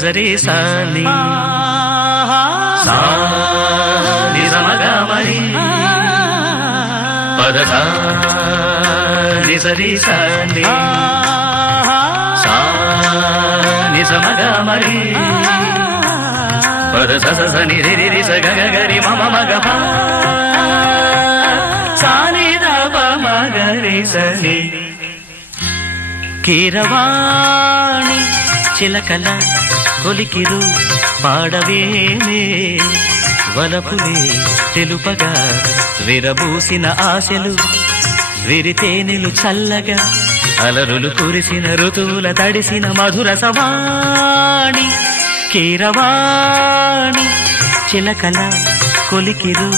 నిజరే సాని సా నిజమగ మరి పదస నిజరే సాని సా నిజమగ మరి పదస స ని రి రి స గ గ రి మ మ మ గ ప సా ని ద ప మ గ రి స ని కీరవాణి చిలకల కొలికిరు పాడవేమే వలపులే తెలుపగా విరబూసిన ఆశలు విరితేనెలు చల్లగా అలరులు కురిసిన ఋతువుల తడిసిన మధుర సవాణి కీరవాణి చిలకల కొలికిరు